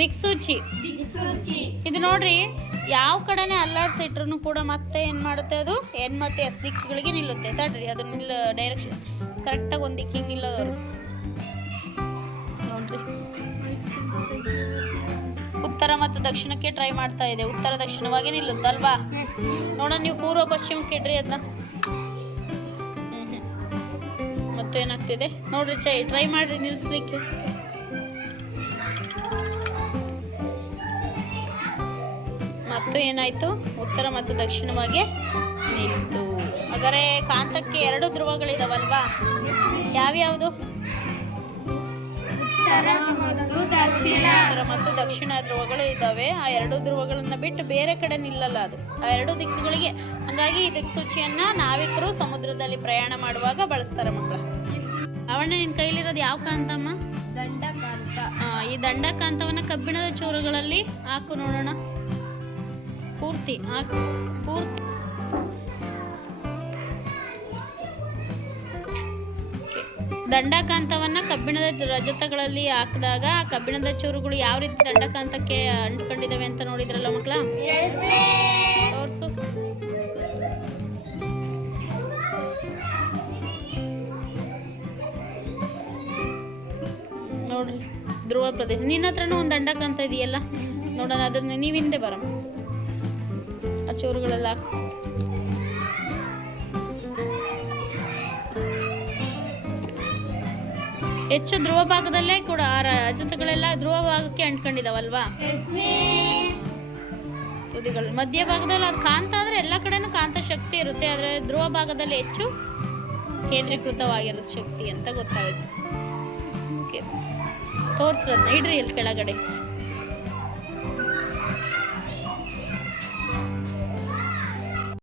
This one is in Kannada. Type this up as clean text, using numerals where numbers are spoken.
ದಿಕ್ಸೂಚಿ. ಇದು ನೋಡ್ರಿ, ಯಾವ ಕಡೆನೇ ಅಲ್ಲಾಡ್ಸಿಟ್ರು ಕೂಡ ಮತ್ತೆ ಏನು ಮಾಡುತ್ತೆ, ಅದು ಎನ್ ಮತ್ತು ಎಸ್ ದಿಕ್ಕುಗಳಿಗೆ ನಿಲ್ಲುತ್ತೆ. ತಡ್ರಿ, ಅದು ಡೈರೆಕ್ಷನ್ ಕರೆಕ್ಟಾಗಿ ಒಂದು ದಿಕ್ಕಿಗೆ ನಿಲ್ಲೋದವ್ರು ನೋಡ್ರಿ. ಉತ್ತರ ಮತ್ತು ದಕ್ಷಿಣಕ್ಕೆ ಟ್ರೈ ಮಾಡ್ತಾ ಇದೆ. ಉತ್ತರ ದಕ್ಷಿಣವಾಗಿ ನಿಲ್ಲುತ್ತಲ್ವಾ? ನೋಡೋಣ, ನೀವು ಪೂರ್ವ ಪಶ್ಚಿಮಕ್ಕೆ ಇಡ್ರಿ ಅದನ್ನ. ಮತ್ತೆ ಏನಾಗ್ತಿದೆ ನೋಡ್ರಿ, ಟ್ರೈ ಮಾಡ್ರಿ ನಿಲ್ಲಿಸ್ಲಿಕ್ಕೆ. ಮತ್ತು ಏನಾಯ್ತು, ಉತ್ತರ ಮತ್ತು ದಕ್ಷಿಣವಾಗಿ ನಿಲ್ತು. ಹಾಗಾದ್ರೆ ಕಾಂತಕ್ಕೆ 2 ಧ್ರುವಗಳಿದಾವಲ್ವಾ? ಯಾವ್ಯಾವುದು? ಉತ್ತರ ಮತ್ತು ದಕ್ಷಿಣ ಧ್ರುವಗಳು ಇದ್ದಾವೆ. ಆ 2 ಧ್ರುವಗಳನ್ನ ಬಿಟ್ಟು ಬೇರೆ ಕಡೆ ನಿಲ್ಲಲ್ಲ ಅದು, ಆ 2 ದಿಕ್ಕುಗಳಿಗೆ. ಹಾಗಾಗಿ ಈ ದಿಕ್ಸೂಚಿಯನ್ನ ನಾವಿಕರು ಸಮುದ್ರದಲ್ಲಿ ಪ್ರಯಾಣ ಮಾಡುವಾಗ ಬಳಸ್ತಾರೆ ಮಕ್ಕಳ. ಅವಣ್ಣ, ನಿನ್ನ ಕೈಲಿರೋದು ಯಾವ ಕಾಂತಮ್ಮ? ದಂಡಕಾಂತ. ಈ ದಂಡಕಾಂತವನ್ನ ಕಬ್ಬಿಣದ ಚೂರುಗಳಲ್ಲಿ ಹಾಕು ನೋಡೋಣ. ಪೂರ್ತಿ ಹಾಕು, ಪೂರ್ತಿ. ದಂಡಕಾಂತವನ್ನ ಕಬ್ಬಿಣದ ರಜತಗಳಲ್ಲಿ ಹಾಕಿದಾಗ ಆ ಕಬ್ಬಿಣದ ಚೂರುಗಳು ಯಾವ ರೀತಿ ದಂಡಕಾಂತಕ್ಕೆ ಅಂಟ್ಕೊಂಡಿದ್ದಾವೆ ಅಂತ ನೋಡಿದ್ರಲ್ಲ ಮಕ್ಕಳ? ತೋರ್ಸು. ನೋಡ್ರಿ, ಧ್ರುವ ಪ್ರದೇಶ. ನಿನ್ನ ಹತ್ರನೂ ಒಂದು ದಂಡಕಾಂತ ಇದೆಯಲ್ಲ, ನೋಡೋಣ. ಅದನ್ನ ನೀವು ಹಿಂದೆ ಬರ, ಆ ಚೂರುಗಳೆಲ್ಲ ಹೆಚ್ಚು ಧ್ರುವ ಭಾಗದಲ್ಲೇ ಕೂಡ ಆ ರಜತಗಳೆಲ್ಲ ಧ್ರುವ ಭಾಗಕ್ಕೆ ಅಂಟ್ಕೊಂಡಿದಾವಲ್ವಾ? ತುದಿಗಳು ಮಧ್ಯ ಭಾಗದಲ್ಲಿ ಅದು ಕಾಂತ ಆದರೆ ಎಲ್ಲ ಕಡೆನೂ ಕಾಂತ ಶಕ್ತಿ ಇರುತ್ತೆ, ಆದರೆ ಧ್ರುವ ಭಾಗದಲ್ಲಿ ಹೆಚ್ಚು ಕೇಂದ್ರೀಕೃತವಾಗಿರೋ ಶಕ್ತಿ ಅಂತ ಗೊತ್ತಾಗುತ್ತೆ. ಓಕೆ, ತೋರಿಸ್ರದ್ನ ಇಡ್ರಿ ಅಲ್ಲಿ ಕೆಳಗಡೆ.